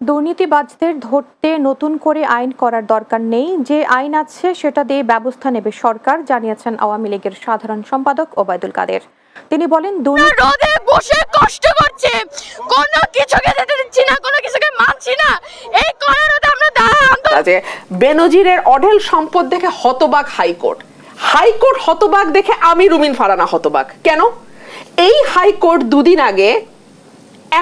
দুর্নীতিবাজদের ধরতে নতুন করে আইন করার দরকার নেই, যে আইন আছে সেটা দিয়ে ব্যবস্থা নেবে সরকার, জানিয়েছেন আওয়ামী লীগের সাধারণ সম্পাদক ওবায়দুল কাদের। তিনি বলেন, রোদে বসে কষ্ট করছে, কোনো কিছুকে যেতে দিচ্ছি না, কোনো কিছুকে মানছি না। এই করার আমরা যে বেনজিরের অঢেল সম্পদ দেখে হতবাক হাইকোর্ট, হাইকোর্ট হতবাক দেখে আমি রুমিন ফারানা হতবাক কেন? এই হাইকোর্ট দুদিন আগে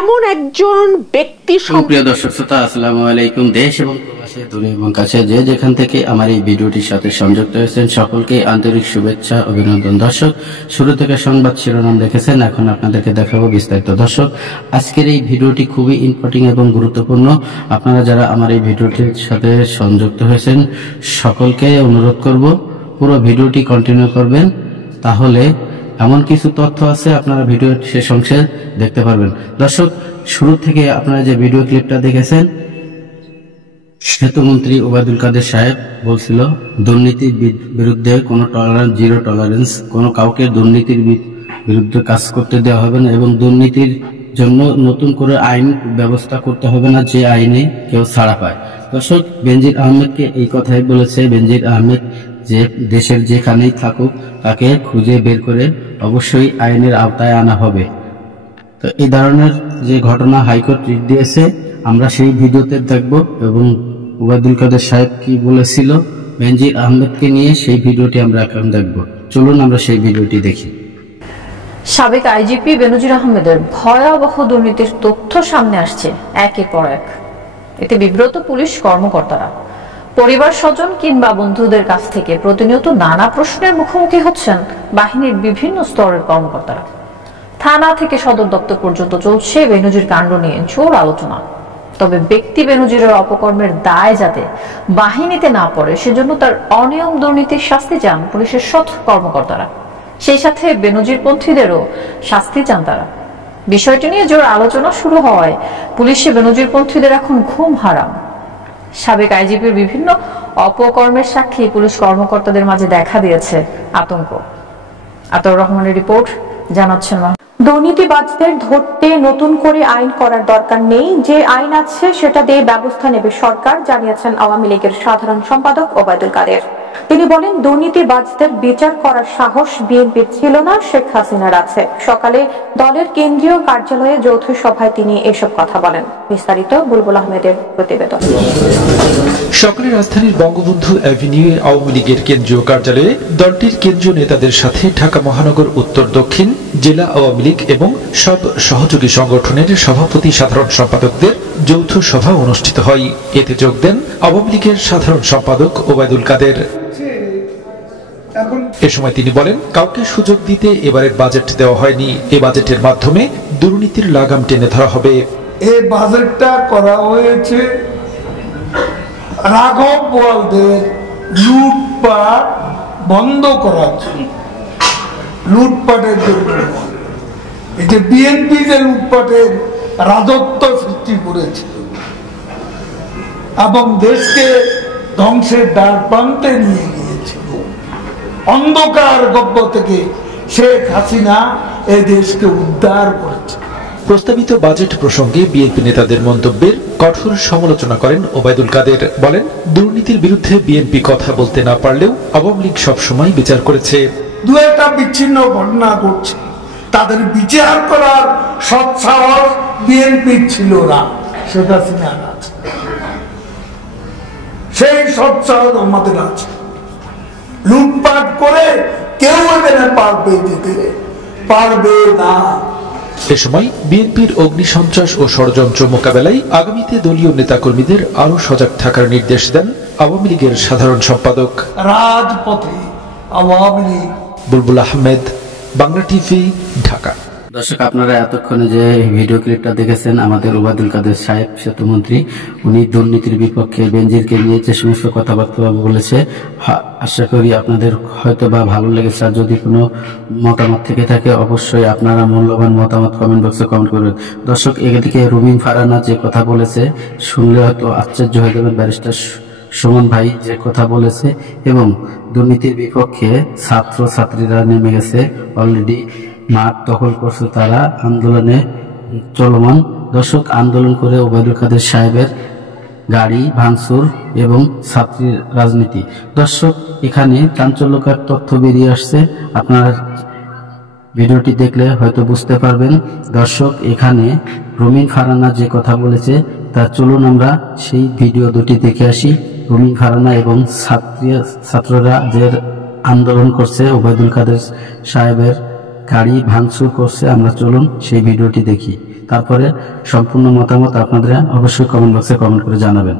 এমন একজন ব্যক্তি। প্রিয় দর্শক শ্রোতা, আসসালামু আলাইকুম। দেশ এবং প্রবাসে দূরে এবং কাছে যে যেখান থেকে আমার এই ভিডিওটির সাথে সংযুক্ত হয়েছেন সকলকে আন্তরিক শুভেচ্ছা, অভিনন্দন। দর্শক, শুরু থেকে সংবাদ শিরোনাম দেখেছেন, এখন আপনাদেরকে দেখাবো বিস্তারিত। দর্শক, আজকের এই ভিডিওটি খুবই ইম্পর্টেন্ট এবং গুরুত্বপূর্ণ। আপনারা যারা আমার এই ভিডিওটির সাথে সংযুক্ত হয়েছেন সকলকে অনুরোধ করব পুরো ভিডিওটি কন্টিনিউ করবেন, তাহলে এমন কিছু তথ্য আছে আপনারা ভিডিও শেষ অংশে দেখতে পারবেন। দর্শক, শুরু থেকে আপনারা যে ভিডিও ক্লিপটা দেখেছেন, সেতুমন্ত্রী ওবায়দুল কাদের সাহেব বলছিল দুর্নীতির বিরুদ্ধে কোনো টলারেন্স, জিরো টলারেন্স, কোনো কাউকে দুর্নীতির বিরুদ্ধে কাজ করতে দেওয়া হবে না এবং দুর্নীতির জন্য নতুন করে আইন ব্যবস্থা করতে হবে না, যে আইনে কেউ ছাড়া পায়। দর্শক, বেনজির আহমেদকে এই কথাই বলেছে। বেনজির আহমেদ যে দেশের যেখানেই থাকুক তাকে খুঁজে বের করে অবশ্যই আইনের আওতায় আনা হবে। তো এই ধরনের যে ঘটনা হাইকোর্ট রিট দিয়েছে, আমরা সেই ভিডিওতে দেখব এবং ওবায়দুল কাদের সাহেব কি বলেছিল বেনজির আহমেদকে নিয়ে, সেই ভিডিওটি আমরা এখন দেখব। চলুন আমরা সেই ভিডিওটি দেখি। সাবেক আইজিপি বেনজির আহমেদের ভয়াবহ দুর্নীতির তথ্য সামনে আসছে একের পর এক। এতে বিব্রত পুলিশ কর্মকর্তারা, পরিবার স্বজন কিংবা বন্ধুদের কাছ থেকে প্রতিনিয়ত নানা প্রশ্নের মুখোমুখি হচ্ছেন বাহিনীর বিভিন্ন স্তরের কর্মকর্তারা। থানা থেকে সদর দপ্তর পর্যন্ত চলছে বেনজির কাণ্ড নিয়ে জোর আলোচনা। তবে ব্যক্তি বেনজিরের অপকর্মের দায় যাতে বাহিনীতে না পড়ে, সেজন্য তার অনিয়ম দুর্নীতির শাস্তি চান পুলিশের সৎ কর্মকর্তারা। সেই সাথে বেনজির পন্থীদেরও শাস্তি চান তারা। বিষয়টি নিয়ে জোর আলোচনা শুরু হওয়ায় পুলিশে বেনজির পন্থীদের এখন ঘুম হারাম। সাবেক আইজিপির বিভিন্ন অপকর্মের সাক্ষী পুলিশ কর্মকর্তাদের মাঝে দেখা দিয়েছে আতঙ্ক। আতাউর রহমানের রিপোর্ট, জানাচ্ছেন। দুর্নীতিবাজদের ধরতে নতুন করে আইন করার দরকার নেই, যে আইন আছে সেটা দিয়ে ব্যবস্থা নেবে সরকার, জানিয়েছেন আওয়ামী লীগের সাধারণ সম্পাদক ওবায়দুল কাদের। তিনি বলেন, দুর্নীতিবাজদের বিচার করার সাহস বিএনপির ছিল না, শেখ হাসিনার আছে। সকালে দলের কেন্দ্রীয় কার্যালয়ে যৌথ সভায় তিনি এসব কথা বলেন। বিস্তারিত বুলবুল আহমেদের প্রতিবেদন। সকালে রাজধানীর বঙ্গবন্ধু অ্যাভিনিউ আওয়ামী লীগের কেন্দ্রীয় কার্যালয়ে দলটির কেন্দ্রীয় নেতাদের সাথে ঢাকা মহানগর উত্তর দক্ষিণ জেলা আওয়ামী লীগ এবং সব সহযোগী সংগঠনের সভাপতি সাধারণ সম্পাদকদের যৌথ সভা অনুষ্ঠিত হয়। এতে যোগ দেন আওয়ামী লীগের সাধারণ সম্পাদক ওবায়দুল কাদের। এ সময় তিনি বলেন, কাউকে সুযোগ দিতে এবারের বাজেট দেওয়া হয়নি। এ বাজেটের মাধ্যমে দুর্নীতির লাগাম টেনে ধরা হবে। এই বাজেটটা করা হয়েছে রাঘব বোয়ালদের লুটপাট বন্ধ করার জন্য, লুটপাটের জন্য। এই যে বিএনপি যে লুটপাটের রাজত্ব সৃষ্টি করেছিল এবং দেশকে ধ্বংসের দ্বার প্রান্তে নিয়ে গিয়েছিল, অন্ধকার গব্য থেকে শেখ হাসিনা এই দেশকে উদ্ধার করেছে। প্রস্তাবিত বাজেট প্রসঙ্গে বিএনপি নেতাদের মন্তব্যের কঠোর সমালোচনা করেন ওবায়দুল কাদের। বলেন, দুর্নীতির বিরুদ্ধে বিএনপি কথা বলতে না পারলেও আওয়ামী লীগ সবসময় বিচার করেছে। দু একটা বিচ্ছিন্ন ঘটনা ঘটছে, তাদের বিচার করার সৎ সাহস বিএনপির ছিল না, শেখ হাসিনার আছে। সেই সৎ সাহস আমাদের আছে। লুটপাট করে কেউ এখানে পারবে যেতে পারবে না। এ সময় বিএনপির অগ্নিসন্ত্রাস ও ষড়যন্ত্র মোকাবেলায় আগামীতে দলীয় নেতাকর্মীদের আরো সজাগ থাকার নির্দেশ দেন আওয়ামী লীগের সাধারণ সম্পাদক। রাজপথে আওয়ামী লীগ। বুলবুল আহমেদ, বাংলা টিভি, ঢাকা। দর্শক, আপনারা এতক্ষণে যে ভিডিও ক্লিপটা দেখেছেন, আমাদের ওবায়দুল কাদের সাহেব সেতুমন্ত্রী, উনি দুর্নীতির বিপক্ষে বেনজিরকে নিয়ে যে সমস্ত কথাবার্তা বলেছে, আশা করি আপনাদের হয়তো বা ভালো লেগেছে। আর যদি কোনো মতামত থেকে থাকে অবশ্যই আপনারা মূল্যবান মতামত কমেন্ট বক্সে কমেন্ট করবেন। দর্শক, এদিকে রুমিন ফারানা যে কথা বলেছে শুনলে হয়তো আশ্চর্য হয়ে যাবেন। ব্যারিস্টার সুমন ভাই যে কথা বলেছে এবং দুর্নীতির বিপক্ষে ছাত্র ছাত্রীরা নেমে গেছে, অলরেডি মাঠ দখল করছে, তারা আন্দোলনে চলমান। দর্শক আন্দোলন করে ওবায়দুল কাদের সাহেবের গাড়ি ভাঙচুর এবং ছাত্রী রাজনীতি। দর্শক এখানে চাঞ্চল্যকর তথ্য বেরিয়ে আসছে, আপনারা ভিডিওটি দেখলে হয়তো বুঝতে পারবেন। দর্শক এখানে রুমিন ফারহানা যে কথা বলেছে তা চলুন আমরা সেই ভিডিও দুটি দেখে আসি। রুমিন ফারহানা এবং ছাত্ররা যে আন্দোলন করছে ওবায়দুল কাদের সাহেবের গাড়ি ভাঙচুর করছে, আমরা চলুন সেই ভিডিওটি দেখি, তারপরে সম্পূর্ণ মতামত আপনাদের অবশ্যই কমেন্ট বক্সে কমেন্ট করে জানাবেন।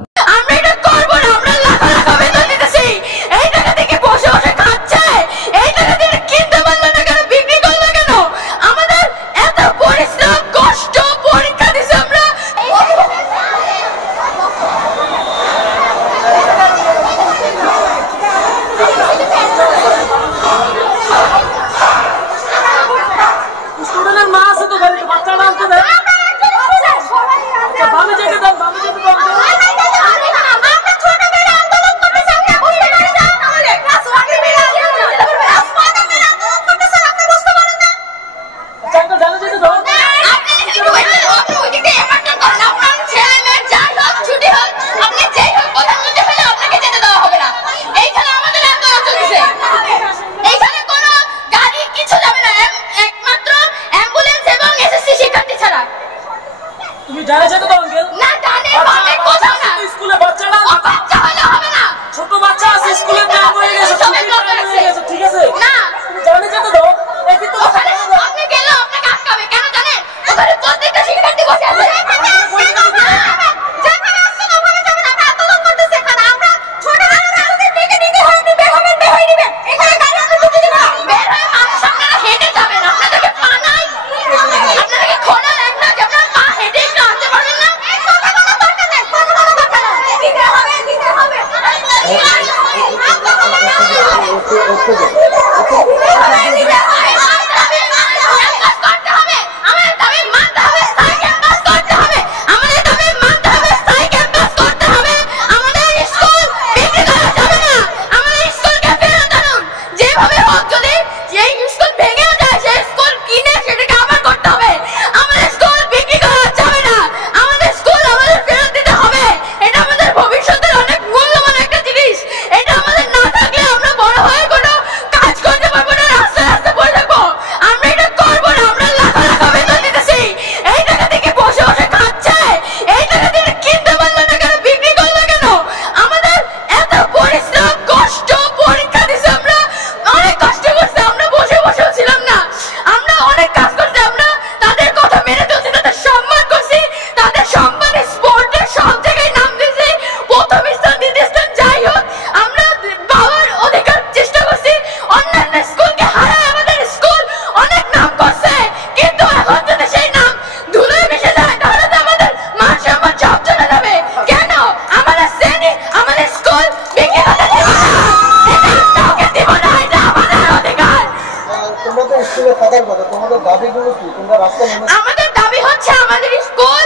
আমাদের দাবি হচ্ছে আমাদের স্কুল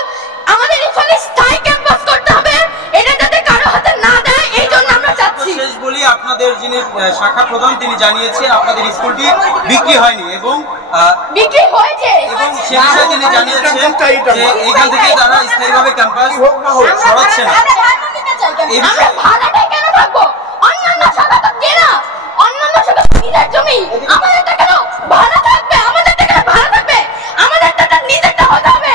আমাদের এখানে স্থায়ী ক্যাম্পাস করতে হবে, এটা যাতে কারো হাতে না দেয়, এই জন্য আমরা চাচ্ছি। শেষ বলি, আপনাদের যিনি শাখা প্রধান তিনি জানিয়েছে আপনাদের স্কুলটি বিক্রি হয়নি এবং বিক্রি হয়েছে, এবং সে বিষয়ে তিনি জানিয়েছেন যে এখান থেকে তারা স্থায়ীভাবে ক্যাম্পাস সরাচ্ছে না। আমরা ভাড়াটা কেন থাকবো? অন্যান্য শাখা তো কেনা, অন্যান্য শাখা নিজের জমি, আমাদের তো কেন ভাড়া থাকবে? আমাদের তো কেন ভাড়া থাকবে? আমাদের তো নিজেরটা হতে হবে।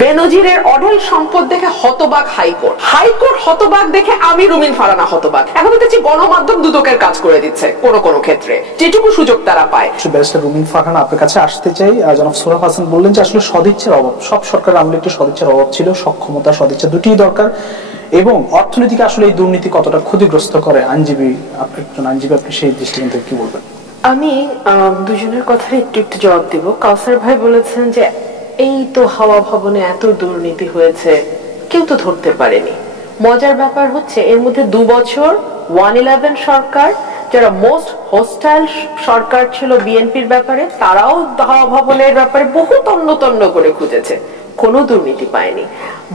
বেনজিরের অঢেল সম্পদ দেখে হতবাক হাইকোর্ট। হাইকোর্ট হতবাক দেখে আমি রুমিন ফারহানা হতবাক। এখন দেখছি গণমাধ্যম দুদকের কাজ করে দিচ্ছে কোন ক্ষেত্রে, যেটুকু সুযোগ তারা পায়। ব্যারিস্টার রুমিন ফারহানা আপনার কাছে আসতে চাই। জনাব সোহরাব হাসান বললেন যে আসলে সদিচ্ছার অভাব, সব সরকারের আমলে একটু সদিচ্ছার অভাব ছিল, সক্ষমতা সদিচ্ছা দুটিই দরকার। এবং অর্থনীতিকে আসলে এই দুর্নীতি কতটা ক্ষতিগ্রস্ত করে, আইনজীবী, আপনি একজন আইনজীবী, আপনি সেই দৃষ্টিকোণ থেকে কি বলবেন? আমি দুজনের কথা একটু জবাব দিব। কাউসার ভাই বলেছেন যে এই তো হাওয়া ভবনে এত দুর্নীতি হয়েছে, কেউ তো ধরতে পারেনি। মজার ব্যাপার হচ্ছে এর মধ্যে 2 বছর 111 সরকার, যারা মোস্ট হোস্টাইল সরকার ছিল বিএনপির ব্যাপারে, তারাও হাওয়া ভবনের ব্যাপারে বহু তন্ন করে খুঁজেছে, কোনো দুর্নীতি পায়নি।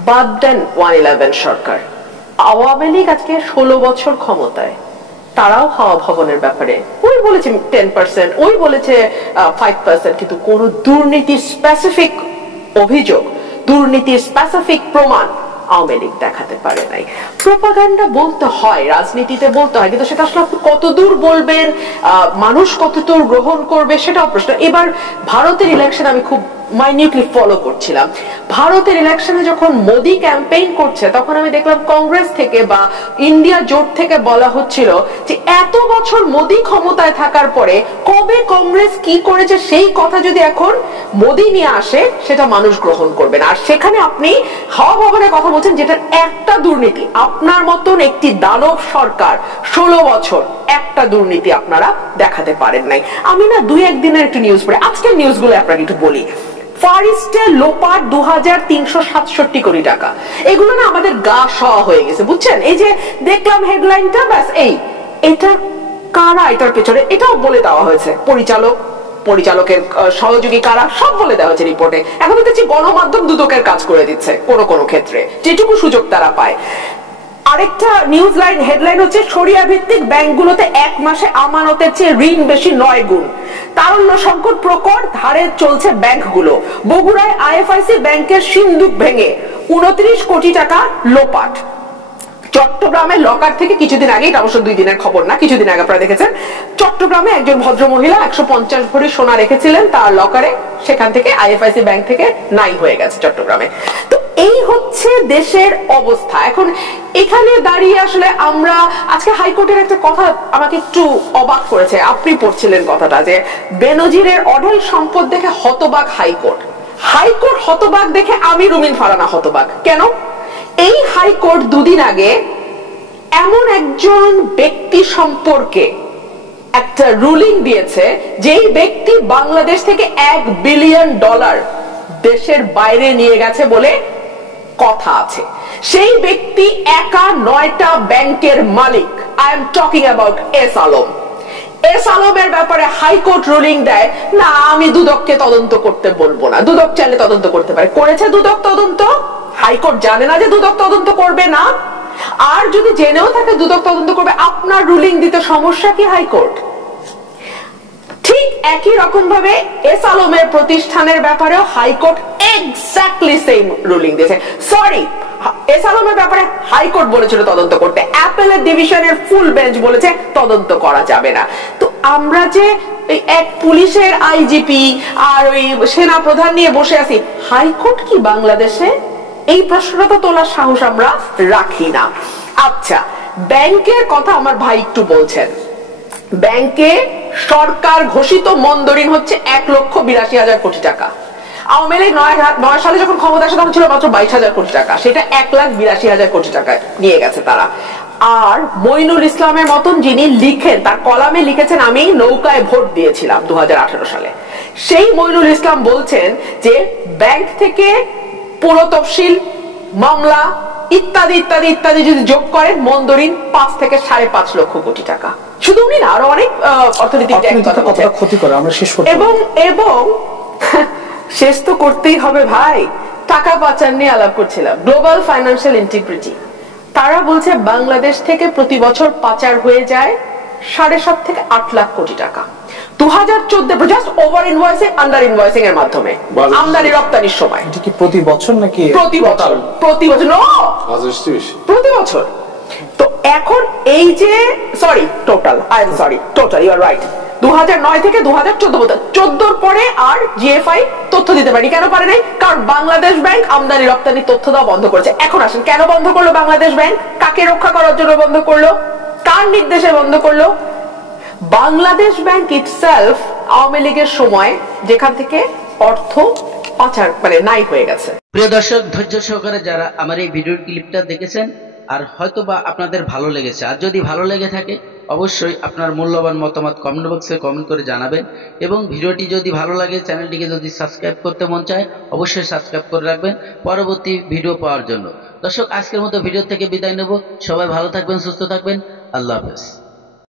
বাদ দেন 111 সরকার, আওয়ামী লীগ আজকে 16 বছর ক্ষমতায়, তারাও হাওয়া ভবনের ব্যাপারে ওই বলেছে 10%, ওই বলেছে 5%, কিন্তু কোন দুর্নীতির স্পেসিফিক অভিযোগ, দুর্নীতির স্পেসিফিক প্রমাণ আওয়ামী লীগ দেখাতে পারে নাই। প্রোপাগান্ডা বলতে হয়, রাজনীতিতে বলতে হয়, কিন্তু সেটা আসলে কতদূর বলবেন, মানুষ কতদূর গ্রহণ করবে সেটাও প্রশ্ন। এবার ভারতের ইলেকশন আমি খুব মাইনিউটলি ফলো করছিলাম। ভারতের ইলেকশনে যখন মোদি ক্যাম্পেইন করছে তখন আমি দেখলাম কংগ্রেস থেকে বা ইন্ডিয়া জোট থেকে বলা হচ্ছিল যে এত বছর মোদি ক্ষমতায় থাকার পরে কবে কংগ্রেস কি করেছে সেই কথা যদি এখন মোদি নিয়ে আসে সেটা মানুষ গ্রহণ করবে না। আর সেখানে আপনি হাওয়া ভবনের কথা বলছেন, যেটা একটা দুর্নীতি, আপনার মতন একটি দানব সরকার 16 বছর একটা দুর্নীতি আপনারা দেখাতে পারেন নাই। আমি না 2-1 দিনের একটু নিউজ পড়ে, আজকের নিউজগুলো আপনাকে একটু বলি। ফার ইস্টে লোপাট 2367 কোটি টাকা, এগুলো না আমাদের গা সওয়া হয়ে গেছে, বুঝছেন? এই যে দেখলাম হেডলাইনটা, ব্যাস এটা কারা, এটার পেছনে এটাও বলে দেওয়া হয়েছে, পরিচালকের সহযোগী কারা, সব বলে দেওয়া হয়েছে রিপোর্টে। এখন দেখছি গণমাধ্যম দুদকের কাজ করে দিচ্ছে কোন ক্ষেত্রে, যেটুকু সুযোগ তারা পায়। আরেকটা নিউজ লাইন হেডলাইন হচ্ছে শরিয়া ভিত্তিক ব্যাংকগুলোতে 1 মাসে আমানতের চেয়ে ঋণ বেশি 9 গুণ, তারল্য সংকট প্রকট, ধারে চলছে ব্যাংকগুলো। বগুড়ায় আইএফআইসি ব্যাংকের সিন্দুক ভেঙে 29 কোটি টাকা লোপাট। চট্টগ্রামের লকার থেকে কিছুদিন আগে, এটা অবশ্য 2 দিনের খবর না, কিছুদিন আগে আপনারা দেখেছেন, চট্টগ্রামে একজন ভদ্র মহিলা 150 ভরি সোনা রেখেছিলেন তার লকারে, সেখান থেকে আইএফআইসি ব্যাংক থেকে নাই হয়ে গেছে চট্টগ্রামে। তো এই হচ্ছে দেশের অবস্থা। এখন এখানে দাঁড়িয়ে আসলে আমরা আজকে হাইকোর্টের একটা কথা আমাকে একটু অবাক করেছে, আপনি পড়ছিলেন কথাটা, যে বেনজিরের অঢেল সম্পদ দেখে হতবাক হাইকোর্ট। হাইকোর্ট হতবাক দেখে আমি রুমিন ফারানা হতবাক কেন? এই হাইকোর্ট 2 দিন আগে এমন একজন ব্যক্তি সম্পর্কে একটা রুলিং দিয়েছে, যেই ব্যক্তি বাংলাদেশ থেকে $1 বিলিয়ন দেশের বাইরে নিয়ে গেছে বলে কথা আছে। সেই ব্যক্তি একা 9টা ব্যাংকের মালিক। I am talking about S Alam. S আলমের ব্যাপারে হাইকোর্ট রুলিং দেয়, না আমি দুদককে তদন্ত করতে বলবো না, দুদক চাইলে তদন্ত করতে পারে। করেছে দুদক তদন্ত? হাইকোর্ট জানে না যে দুদক তদন্ত করবে না? আর যদি জেনেও থাকে দুদক তদন্ত করবে, আপনার রুলিং দিতে সমস্যা কি হাইকোর্ট? ঠিক একই রকম ভাবে এস আলমের প্রতিষ্ঠানের ব্যাপারেও হাইকোর্ট এক্স্যাক্টলি সেম রুলিং দিয়েছে। সরি, এস আলমের ব্যাপারে হাইকোর্ট বলেছিল তদন্ত করতে, অ্যাপেলের ডিভিশনের ফুল বেঞ্চ বলেছে তদন্ত করা যাবে না। তো আমরা যে এক পুলিশের আইজিপি আর ওই সেনা প্রধান নিয়ে বসে আছি, হাইকোর্ট কি বাংলাদেশে? এই প্রশ্নটা তো তোলার সাহস আমরা রাখি না। আচ্ছা, ব্যাংকের কথা আমার ভাই একটু বলছেন। ব্যাংকে সরকার ঘোষিত মন্দরিন হচ্ছে 1,82,000 কোটি টাকা। আওয়ামী লীগ 9 সালে যখন ক্ষমতা আসে তখন ছিল মাত্র 22,000 কোটি টাকা, সেটা 1,82,000 কোটি টাকা নিয়ে গেছে তারা। আর মইনুল ইসলামের মতন যিনি লিখেন, তার কলামে লিখেছেন আমি নৌকায় ভোট দিয়েছিলাম 2018 সালে, সেই মইনুল ইসলাম বলছেন যে ব্যাংক থেকে পুরো তফসিল, মামলা ইত্যাদি ইত্যাদি ইত্যাদি যদি যোগ করেন মন্দরিন 5 থেকে 5.5 লক্ষ কোটি টাকা। শুধু উনি না, আরো অনেক অর্থনৈতিক ক্ষতি করে আমরা শেষ করতে, এবং শেষ তো করতেই হবে ভাই। টাকা পাচার নিয়ে আলাপ করছিলাম, গ্লোবাল ফাইন্যান্সিয়াল ইন্টিগ্রিটি, তারা বলছে বাংলাদেশ থেকে প্রতি বছর পাচার হয়ে যায় 7.5 থেকে 8 লাখ কোটি টাকা। 2014 just over invoicing, under invoicing এর মাধ্যমে আমদানি রপ্তানির সময়। এটা কি প্রতি বছর নাকি প্রতি বছর? প্রতি বছর প্রতি বছর। তো এখন এই যে টোটাল ইউ আর রাইট, 2009 থেকে 2014 পরে আর জিএফআই তথ্য দিতে পারেনি। কেন পারে নাই? কারণ বাংলাদেশ ব্যাংক আমদানি রপ্তানি তথ্য দেওয়া বন্ধ করেছে। এখন আসেন, কেন বন্ধ করলো বাংলাদেশ ব্যাংক? কাকে রক্ষা করার জন্য বন্ধ করলো? কার নির্দেশে বন্ধ করলো? বাংলাদেশ ব্যাংক ইটসেলফ আওয়ামী লীগের সময় যেখান থেকে অর্থ পাচার নাই হয়ে গেছে। প্রিয় দর্শক, ধৈর্য সহকারে যারা আমার এই ভিডিও ক্লিপটা দেখেছেন, আর হয়তোবা আপনাদের ভালো লেগেছে, আর যদি ভালো লেগে থাকে অবশ্যই আপনার মূল্যবান মতামত কমেন্ট বক্সে কমেন্ট করে জানাবেন। এবং ভিডিওটি যদি ভালো লাগে, চ্যানেলটিকে যদি সাবস্ক্রাইব করতে মন চায় অবশ্যই সাবস্ক্রাইব করে রাখবেন পরবর্তী ভিডিও পাওয়ার জন্য। দর্শক, আজকের মতো ভিডিও থেকে বিদায় নেব। সবাই ভালো থাকবেন, সুস্থ থাকবেন। আল্লাহ হাফেজ।